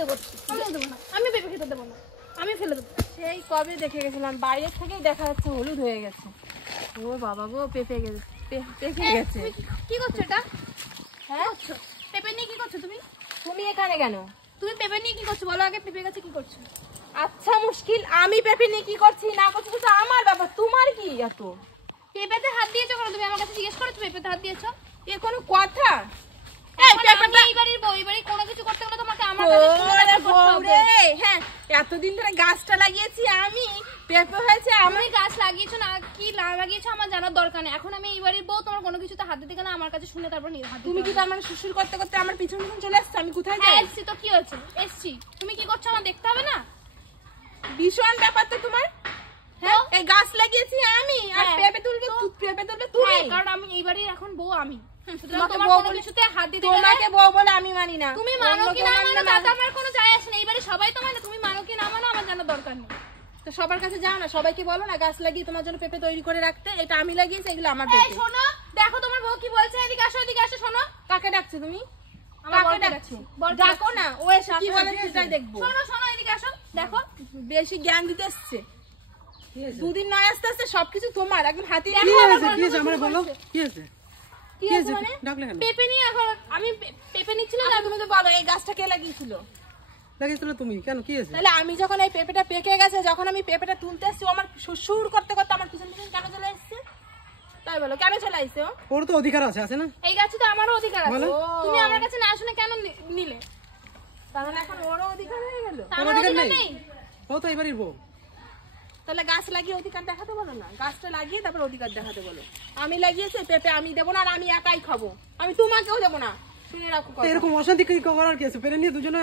দেবো না, আমি পেঁপে খেতে দেবো না, আমি ফেলে দেবো। সেই কবে দেখে গেছিলাম, বাইরে থেকেই দেখা যাচ্ছে হলুদ হয়ে গেছে। ও বাবা গো, পেঁপে গেছে। তুমি কি করছো এটা? হ্যাঁ, পেঁপে নিয়ে কি করছো তুমি? তুমি এখানে কেন? তুমি পেঁপে নিয়ে কি করছো বলো আগে, পেঁপে গাছে কি করছো? আচ্ছা মুশকিল, আমি পেঁপে নিয়ে কি করছি না করছি সেটা আমার ব্যাপার, তোমার কি এত? পেঁপেতে হাত দিয়েছো কেন তুমি? আমার কাছে জিজ্ঞেস করেছো পেঁপেতে হাত দিয়েছো? এ কোনো কথা? হ্যাঁ, এতদিন ধরে গাছটা লাগিয়েছি আমি, পেঁপে হয়েছে। আমি গাছ লাগিয়েছো না কি না লাগিয়েছো আমার জানার দরকার নেই। এখন আমি এই বাড়ির বউ, তোমার কোনো কিছুতে হাত দিতে গেলে আমার কাছে শুনে তারপর তুমি কি তার মানে শ্বশুর করতে করতে আমার পিছন পিছন চলে আসছো? আমি কোথায় যাই? এসছি তো কি হয়েছে, এসছি। তুমি কি করছো আমার দেখতে হবে না? ভীষণ ব্যাপার তো তোমার। হ্যাঁ, এই গাছ লাগিয়েছি আমি, আর পেঁপে তুলবে তুমি। কারণ আমি এই বাড়ির এখন বউ আমি। তোমাকে বউ বলে আমি মানি না। তুমি মানো কি না মানো তাতে আমার কোনো যায় আসে না। এই বাড়ির সবাই তো মানে, তুমি মানো কি না মানো আমার জানার দরকার নেই। তো সবার কাছে যাও না, সবাইকে বলো না গাছ লাগিয়ে তোমার জন্য পেঁপে তৈরি করে রাখতে। এটা আমি লাগিয়েছি, এগুলো আমার পেঁপে। শোনো, দেখো তোমার বউ কি বলছে। এদিকে আসো, এদিকে আসো। শোনো, কাকে ডাকছো তুমি? কাকে ডাকছো? ডাকো না, ও এসে কি বলে সেটাই দেখবো। শোনো, এদিকে আসো। দেখো, বেশি জ্ঞান দিতে এসছে। দুদিন নয়, আস্তে আস্তে সবকিছু তোমার একদম হাতে। পেঁপে নিয়ে এখন আমি পেঁপে নিচ্ছিলাম না। তুমি তো বলো এই গাছটা কে লাগিয়েছিল? লাগিয়েছিল তুমি, কেন কি হয়েছে? তাহলে আমি যখন এই পেঁপেটা পেকে গেছে, যখন আমি পেঁপেটা তুলতে এসছি, আমার শ্বশুর করতে করতে আমার পিছন পিছন কেন চলে এসছে? তাই বলো, কেন চলে আসছে? ওর তো অধিকার আছে না? এই গাছে তো আমারও অধিকার আছে। তুমি আমার কাছে না শুনে কেন নিলে? তার মানে এখন ওরও অধিকার হয়ে গেল? আমার অধিকার নেই? ও তো এবারই বউ। তাহলে গাছ লাগিয়ে অধিকার দেখাতে বলো না, গাছটা লাগিয়ে তারপর অধিকার দেখাতে বলো। আমি লাগিয়েছি পেঁপে, আমি দেবো না, আর আমি একাই খাবো, আমি তোমাকেও দেবো না। শুনে রাখো, এরকম অশান্তি কি করার কি আছে? পেরে নিয়ে দুজনে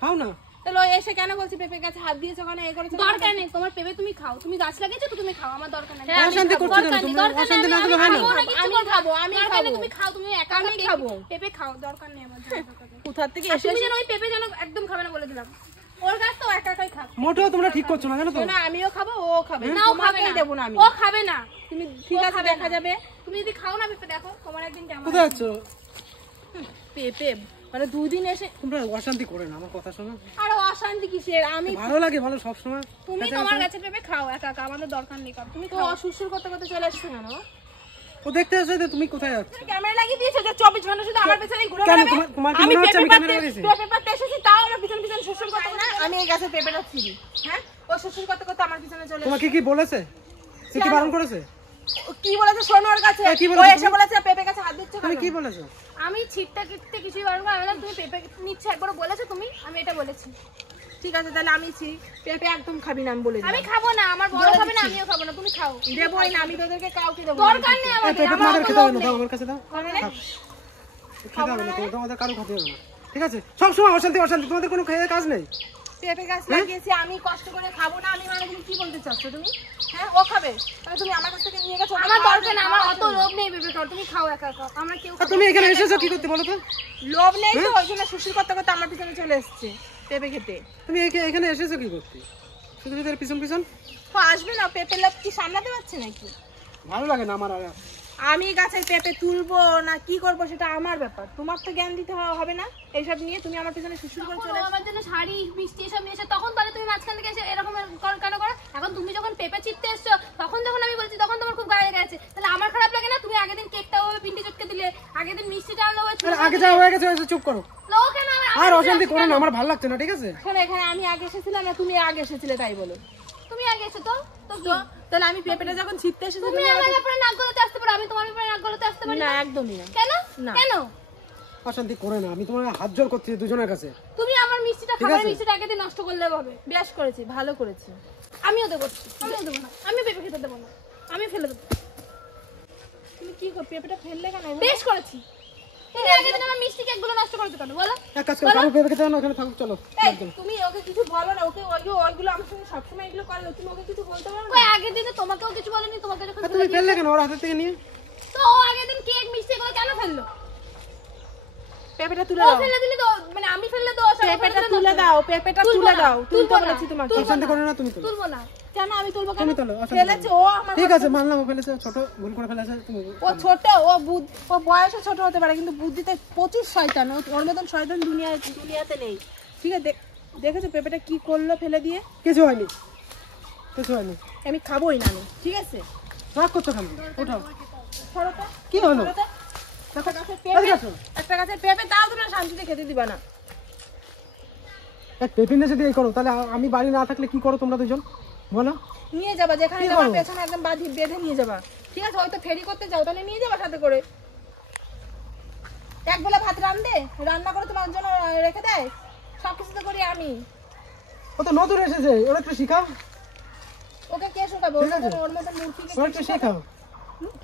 খাও না। তাহলে এসে কেন বলছি পেঁপে গাছে হাত দিয়েছো ওখানে এই করেছো? দরকার নেই তোমার পেঁপে, তুমি খাও। তুমি গাছ লাগিয়েছো তো তুমি খাও, আমার দরকার নেই। অশান্তি করছো কেন তুমি? অশান্তি না করলে হয় না? আমি খাবো, তুমি খাও, তুমি একা আমি খাবো। পেঁপে খাও, দরকার নেই আমার। কোথা থেকে এসে তুমি যেন ওই পেঁপে যেন একদম খাবে না বলে দিলাম। ওর গাছ তো একা একাই খাও। মোটেও তোমরা ঠিক করছো না, জানো তো? না, আমিও খাবো, ও খাবে না, ও খাবে না, দেবো না আমি। ও খাবে না। তুমি ঠিক আছে, দেখা যাবে। তুমি যদি খাও না পেঁপে, দেখো তোমার একদিন কেমন। কোথায় যাচ্ছ? পেঁপে মানে দুদিন এসে তোমরা অশান্তি করে না, আমার কথা শোনো। আরে অশান্তি কিসের? আমি ভালো লাগে, ভালো সবসময়। তুমি তোমার গাছে পেঁপে খাও একা একা, আমাদের দরকার নেই। তুমি তো শ্বশুর করতে করতে চলে আসছো কেন? ও দেখতে আসছে যে তুমি কোথায় যাচ্ছ। ক্যামেরা লাগিয়ে দিয়েছো যে 24 ঘন্টা শুধু আমার পেছনেই ঘুরে কেন? বেড়াবে। তোমার কি মনে হচ্ছে আমি ক্যামেরা লাগিয়েছি? পেঁপে পাড়তে এসেছি, তাও আমার পিছন পিছন শ্বশুর করতে না। আমি এই গাছে পেঁপেটা ছিঁড়ি। হ্যাঁ, ও শ্বশুর করতে করতে আমার পিছনে চলে। তোমাকে কি বলেছে? সে কি বারণ করেছে? কি বলেছে শোনো ওর কাছে। ও এসে বলেছে পেঁপে গাছে হাত দিচ্ছ কেন? তুমি কি বলেছো? আমি ছিটটা কিটতে কিছুই বারণ করি না। তুমি পেঁপে নিচ্ছে একবার বলেছো তুমি? আমি এটা বলেছি। ঠিক আছে, তাহলে আমি ছিঁড়ি। পেঁপে একদম খাবি না আমি বলে দিই। আমি খাবো না, আমার বড় খাবে না, আমিও খাবো না। তুমি খাও। দেবই না, আমি তোদেরকে কাউকে দেবো না। দরকার নেই আমার। পেঁপে তোমাদের খেতে হবে না, দাও আমার কাছে দাও। খাবো না। খেতে হবে না, তোমাদের কারো খেতে হবে না, ঠিক আছে? সবসময় অশান্তি অশান্তি, তোমাদের কোনো খেয়ে কাজ নেই। পেঁপে গাছ লাগিয়েছি আমি, কষ্ট করে খাবো না আমি? মানে তুমি কি বলতে চাচ্ছ তুমি? হ্যাঁ, ও খাবে, তাহলে তুমি আমার কাছ থেকে নিয়ে গেছো। আমার দরকার না, আমার অত লোভ নেই পেঁপে খাও। তুমি খাও একা একা, আমরা কেউ আর তুমি এখানে এসেছো কি করতে বলো তো? লোভ নেই তো, ওই জন্য শ্বশুর করতে করতে আমার পিছনে চলে এসছে পেঁপে খেতে। তুমি এখানে এসেছো কি করতে? শুধু শুধু পিছন পিছন তো আসবে না, পেঁপে লোভ কি সামলাতে পারছে নাকি? ভালো লাগে না আমার। আর আমি গাছের পেঁপে তুলবো না কি করবো সেটা আমার ব্যাপার, তোমার তো জ্ঞান দিতে হবে না এইসব নিয়ে। তুমি আমার পিছনে শ্বশুর করে চলে আমার জন্য শাড়ি মিষ্টি এসব নিয়ে এসে তখন তাহলে তুমি মাঝখান থেকে এসে এরকম কেন করো? এখন তুমি যখন পেঁপে চিপতে এসছো তখন যখন আমি বলছি তখন তোমার খুব গায়ে লেগে গেছে। তাহলে আমার খারাপ লাগে না? তুমি আগের দিন কেকটা ওভাবে পিন্ডি চটকে দিলে, আগের দিন মিষ্টিটা আনলো। আগে যা হয়ে গেছে চুপ করো। লো কেন? আর অশান্তি করো না, আমার ভালো লাগছে না, ঠিক আছে? এখানে আমি আগে এসেছিলাম না তুমি আগে এসেছিলে তাই বলো? তুমি আগে এসো তো। তাহলে আমি পেঁপেটা যখন ছিটতে এসেছি তুমি আমার ব্যাপারে নাক গলাতে আসতে পারো, আমি তোমার ব্যাপারে নাক গলাতে আসতে পারি না? না, একদমই না। কেন? কেন অশান্তি করে না, আমি তোমার হাত জোর করছি দুজনের কাছে। তুমি আমার মিষ্টিটা খাবার, মিষ্টিটা আগে দিন নষ্ট করলে হবে। বেশ করেছি, ভালো করেছি। আমিও দেবো না, আমি পেঁপে খেতে দেবো না, আমি ফেলে দেবো। তুমি কি কর, পেঁপেটা ফেললে কেন? বেশ করেছি। তুমি আগে দিন আমার মিষ্টি কেকগুলো নষ্ট করেছো কেন বলো? এক কাজ করো, কারো পেঁপে খেতে হবে না, ওখানে থাকুক, চলো। তুমি ওকে কিছু বলো না, ওকে ওইগুলো আমার সঙ্গে সবসময় এগুলো করে, তুমি ওকে কিছু বলতে পারো না? কই আগের দিনে তোমাকেও কিছু বলেনি? তোমাকে যখন তুমি ফেললে কেন ওর হাতের থেকে নিয়ে? তো ও আগের দিন কেক মিষ্টি এগুলো কেন ফেললো? পেঁপেটা তুলে ও দাও। ফেলে দিলে তো মানে আমি ফেললে তো পেঁপেটা তুলে দাও, পেঁপেটা তুলে দাও। তুলতে বলেছি তোমাকে। অশান্তি করো না, তুমি তুলো। তুলবো না। কেন আমি তুলবো কেন? তুমি তোলো, অশান্তি ফেলেছে ও আমার। ঠিক আছে, মানলাম ও ফেলেছে, ছোট ভুল করে ফেলেছে। তুমি ও ছোট, ও বয়সে ছোট হতে পারে কিন্তু বুদ্ধিতে প্রচুর শয়তান। ওর মতন শয়তান দুনিয়াতে নেই। ঠিক আছে দেখেছো পেঁপেটা কি করলো ফেলে দিয়ে? কিছু হয়নি, কিছু হয়নি। আমি খাবোই না আমি, ঠিক আছে? রাগ করছো কেন? ওঠাও। সরো তো, কি হলো? সরো তো। একটা গাছের এদিকে পেঁপে, আসো। একটা গাছের পেঁপে তাও তোমরা শান্তিতে খেতে দিবা না। এক পেপিনে যদি এই করো তাহলে আমি বাড়ি না থাকলে কি করো তোমরা দুজন বলো? নিয়ে যাবা যেখানে কি যাবা, করবো? পেছনে একদম বেঁধে নিয়ে যাবা, ঠিক আছে? হয়তো ফেরি করতে যাও, তাহলে নিয়ে যাবা সাথে করে। এক বেলা ভাত রান্না করে তোমার জন্য রেখে দেয়, সবকিছু তো করি আমি। ও তো নতুন এসেছে, ওরা একটু শিখাও, ওকে কে শেখাবে? ঠিক আছে। ওর মতো মূর্তি ওরা একটু শেখাও।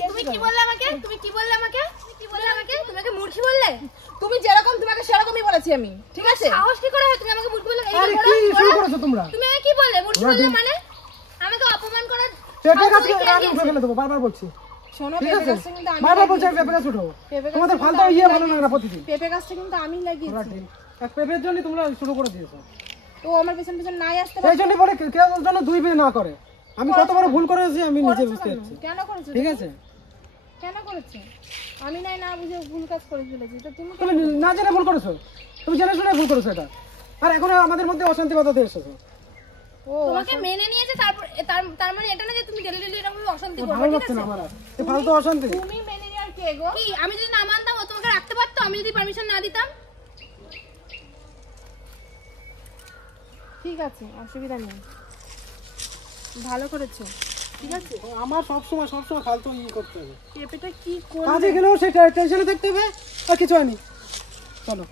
তুমি কি বললে আমাকে? তুমি কি বললে আমাকে? তুমি কি বললে আমাকে? তুমি আমাকে মূর্খী বললে? তুমি যেরকম তোমাকে সেরকমই বলেছি আমি, ঠিক আছে? সাহস কি করে হয় তুমি আমাকে মূর্খী বললে? এই আরে যে কি বলো, শুরু বলো। করেছো তোমরা? তুমি আমাকে কি বললে? মূর্খী ওরা বললে দিন- মানে? আমাকে অপমান করার পেঁপে সাহস গাছকে তোমাকে কে আগে উঠে দিয়েছে? ফেলে দেবো, বারবার বলছি, শোনো, ঠিক পেঁপে আছে? গাছটা কিন্তু আমি বারবার বলছি লাগিয়েছি। পেঁপে গাছ উঠাও। পেঁপে গাছটা তোমাদের কিন্তু ফালতু আমি ইয়ে ভালো লাগিয়েছি। লাগে না প্রতিদিন। পেঁপে গাছটা কিন্তু আমি ওরা লাগিয়েছি। ঠিক। এক পেঁপের জন্য তোমরা শুরু করে দিয়েছো। তো আমার পেছন পেছন নাই আসতে সেই জন্য বলে কেউ যেন দুই বিয়ে না করে। আমি কত বড় ভুল করেছি আমি নিজে করেছো বুঝতে কেন? পারছি, কেন করেছো? ঠিক আছে? কেন করেছো? আমি নাই না বুঝে ভুল কাজ করে ফেলেছি, তো তুমি তুমি না জেনে ভুল করেছো, তুমি জেনে শুনে ভুল করেছো এটা, আর এখন আমাদের মধ্যে অশান্তি বাঁধাতে এসেছো। ও তোমাকে মেনে নিয়েছে, তারপর তার মানে এটা না যে তুমি ডেলি ডেলি এরকম অশান্তি করবে, ভালো ঠিক লাগছে আছে? না আমার আর এই ফালতু অশান্তি। তুমি মেনে নেওয়ার কে গো? কি আমি যদি না মানতাম ও তোমাকে রাখতে পারতো? আমি যদি পারমিশন না দিতাম? ঠিক আছে, অসুবিধা নেই, ভালো করেছো, ঠিক আছে? আমার সবসময় ফালতু করতে হবে। পেঁপেটা কি করবে? কাজে গেলেও সে টেনশনে থাকতে হবে, আর কিছু হয়নি। চলো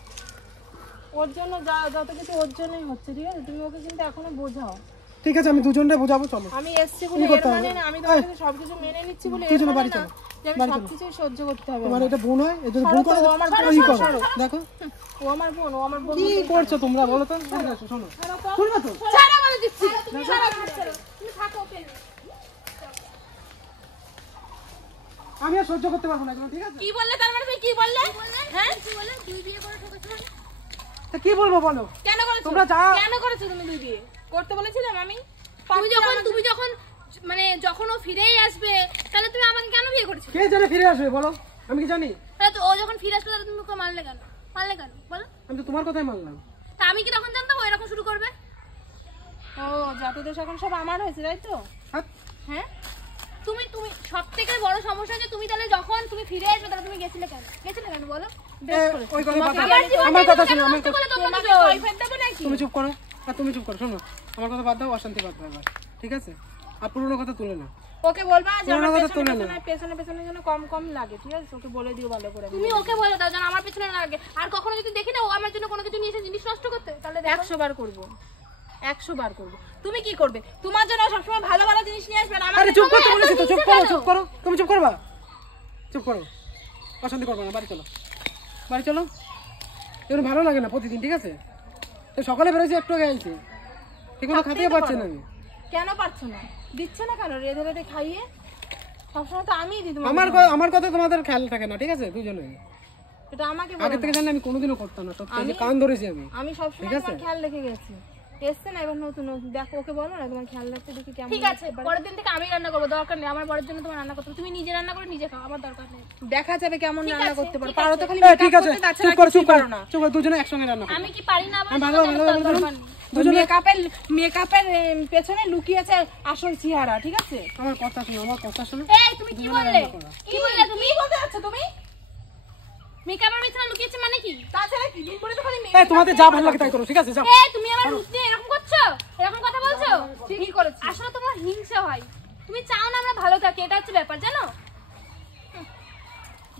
ওর জন্য যত কিছু ওর জন্যই হচ্ছে, ঠিক আছে? তুমি ওকে কিন্তু এখনো বোঝাও। ঠিক আছে, আমি দুজনকে বোঝাবো। চলো আমি এসছি বলে কি করতে এর হবে? মানে না আমি তোমার কাছে সবকিছু মেনে নিচ্ছি বলে এর দুজনে মানে বাড়ি না চলো, যে আমি বাড়ি চলো। সবকিছু সহ্য করতে হবে তোমার আমার। এটা বোন হয়, এই জন্য সরো ভুল তো, করে ও আমার বোন, ই সরো, করো। সরো। দেখো ও আমার বোন, ও আমার বোন। কি করছো তোমরা, বলো তো? এদিকে আসো, শোনো, ছাড়ো তো। শুনবে তো? ছাড়ো বলে দিচ্ছি। তুমি ছাড়ো, তুমি থাকো ওকে। আমি আর সহ্য করতে পারবো না এখন, ঠিক আছে? কি বললে তার মানে? তুমি কি বললে? হ্যাঁ? কি বললে? তুই বিয়ে করে ঠকেছো মানে? তা কি বলবো বলো? কেন করেছো? তোমরা যা- কেন করেছো তুমি দুই বিয়ে? করতে বলেছিলাম আমি? তুমি যখন মানে যখন ও ফিরেই আসবে তাহলে তুমি আমাকে কেন বিয়ে করেছো? কে জানে ফিরে আসবে বলো? আমি কি জানি? তাহলে তো ও যখন ফিরে আসবে তাহলে তুমি ওকে মারলে কেন? বলো? আমি তো তোমার কথাই মানলাম। তা আমি কি তখন জানতাম ও এরকম শুরু করবে? ও যত দোষ এখন সব আমার হয়েছে, তাই তো? হাত। হ্যাঁ, তুমি সবথেকে বড় সমস্যা যে তুমি তাহলে যখন তুমি ফিরে আসবে তাহলে তুমি গেছিলে কেন বলো? ওই কথা বাদ দাও। আমার জীবনটা আমার কথা কেন শোনো, আমার নষ্ট কথা- করলে তোমরা তোমাকে দুজন? কৈফিয়ত দেবো নাকি? তুমি চুপ করো, আর তুমি চুপ করো, শোনো আমার কথা বাদ দাও, অশান্তি বাদ দাও এবার, ঠিক আছে? আর পুরোনো কথা তুলে না। ওকে বলবা যে আমার পুরোনো কথা পেছনে তুলে না। পেছনে যেন কম লাগে, ঠিক আছে? ওকে বলে দিও ভালো করে। তুমি ওকে বলে দাও যেন আমার পেছনে না লাগে। আর কখনো যদি দেখি না ও আমার জন্য কোনো কিছু নিয়ে এসে জিনিস নষ্ট করতে, তাহলে দেখো 100 বার করবো, 100 বার করবো। তুমি কি করবে? তোমার জন্য সবসময় ভালো ভালো জিনিস নিয়ে আসবে, আর আমার আরে চুপ করতে বলেছি তো, চুপ করো, চুপ করো, তুমি চুপ করবা, চুপ করো, অশান্তি করবে না, বাড়ি চলো, বাড়ি চলো। এগুলো ভালো লাগে না প্রতিদিন, ঠিক আছে? তো সকালে বেরোছি, একটু আগে আইছি, এগুলো খাতেই পারছি না আমি। কেন পারছো না? দিচ্ছে না কেন? রেঁধে রেঁধে খাইয়ে সবসময় তো আমিই দিই তোমাকে। আমার কথা তোমাদের খেয়াল থাকে না, ঠিক আছে? দুজনে এটা আমাকে আগে বলো থেকে না। জানলে আমি কোনোদিনও করতাম না, সত্যি এই যে কান ধরেছি আমি। আমি সবসময় ঠিক আছে? তোমার খেয়াল রেখে গেছি। এসছে না এবার নতুন দেখো, ওকে বলো না তোমার খেয়াল রাখতে, দেখি কেমন। ঠিক আছে, পরের দিন থেকে আমি রান্না করবো, দরকার নেই আমার পরের জন্য তোমার রান্না করতে হবে। তুমি নিজে রান্না করে নিজে খাও, আমার দরকার নেই। দেখা যাবে কেমন রান্না আছে, করতে পারো। ঠিক পারো তো খালি ঠিক makeup আছে, করতে, তাছাড়া চুপ করো, কিছুই চুপ করো পারো না। চুপ করো, দুজনে একসঙ্গে রান্না করো। আমি কি পারি না? আমি ভালো মেকআপের পেছনে লুকিয়েছে আসল চেহারা, ঠিক আছে? আমার কথা শোনো, আমার কথা শোনো। এই তুমি কি বললে? কি বললে তুমি? কি বলতে যাচ্ছ তুমি? মেকআপের ভিতরে লুকিয়েছে মানে কি? তাছাড়া কি দিন করে তো খালি এই তোমাদের যা ভালো লাগে তাই করো, ঠিক আছে? যাও। এই তুমি আমার রূপ নিয়ে এরকম করছো? এরকম কথা বলছো? ঠিকই করেছি। আসলে তোমার হিংসা হয়। তুমি চাও না আমরা ভালো থাকি, এটা হচ্ছে ব্যাপার, জানো?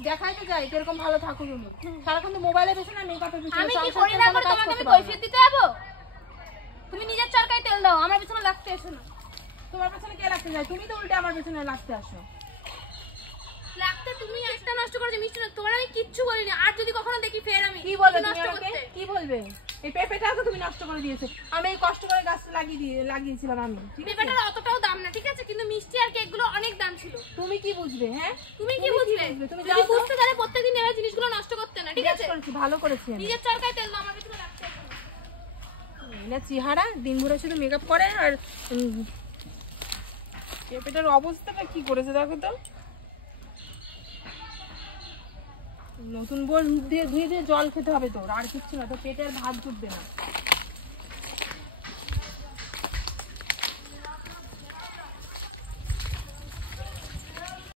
দেখাই তো যাই কিরকম ভালো থাকো তুমি। সারাক্ষণ তো মোবাইলের পেছনে মেকআপের পেছনে। আমি কি সংসার করি করে না কোনো করে কাজ তোমাকে আমি করতে পারো না। কৈফিয়ত দিতে যাবো? তুমি নিজের চরকায় তেল দাও, আমার পিছনে লাগতে এসো না। তোমার পেছনে কে লাগতে যায়? তুমি তো উল্টে আমার পেছনে লাগতে আসো। লাগতে তুমি একটা নষ্ট করেছো, মিষ্টি না, তোমার আমি কিচ্ছু বলিনি। আর যদি কখনো দেখি ফের আমি কি বলবে তুমি নষ্ট আমাকে? করতে। কি বলবে? এই পেঁপেটা তো তুমি নষ্ট করে দিয়েছো। আমি এই কষ্ট করে গাছটা লাগিয়েছিলাম আমি, ঠিক আছে? পেঁপেটার অতটাও দাম না, ঠিক আছে? কিন্তু মিষ্টি আর কেকগুলো অনেক দাম ছিল। তুমি কি বুঝবে? হ্যাঁ, তুমি কি বুঝলে? তুমি যদি যাও তো। বুঝতে তাহলে প্রত্যেকদিন এভাবে জিনিসগুলো নষ্ট করতে না, ঠিক আছে? করেছি, ভালো করেছি আমি। নিজের চরকায় তেল দাও, আমার পিছনে লাগতে এসো না। না চেহারা দিন ভরে শুধু মেকআপ করে, আর পেঁপেটার অবস্থাটা কি করেছে দেখো তো। নতুন বই ধুয়ে জল খেতে হবে তোর, আর কিচ্ছু না, তো পেটের ভাত জুটবে না।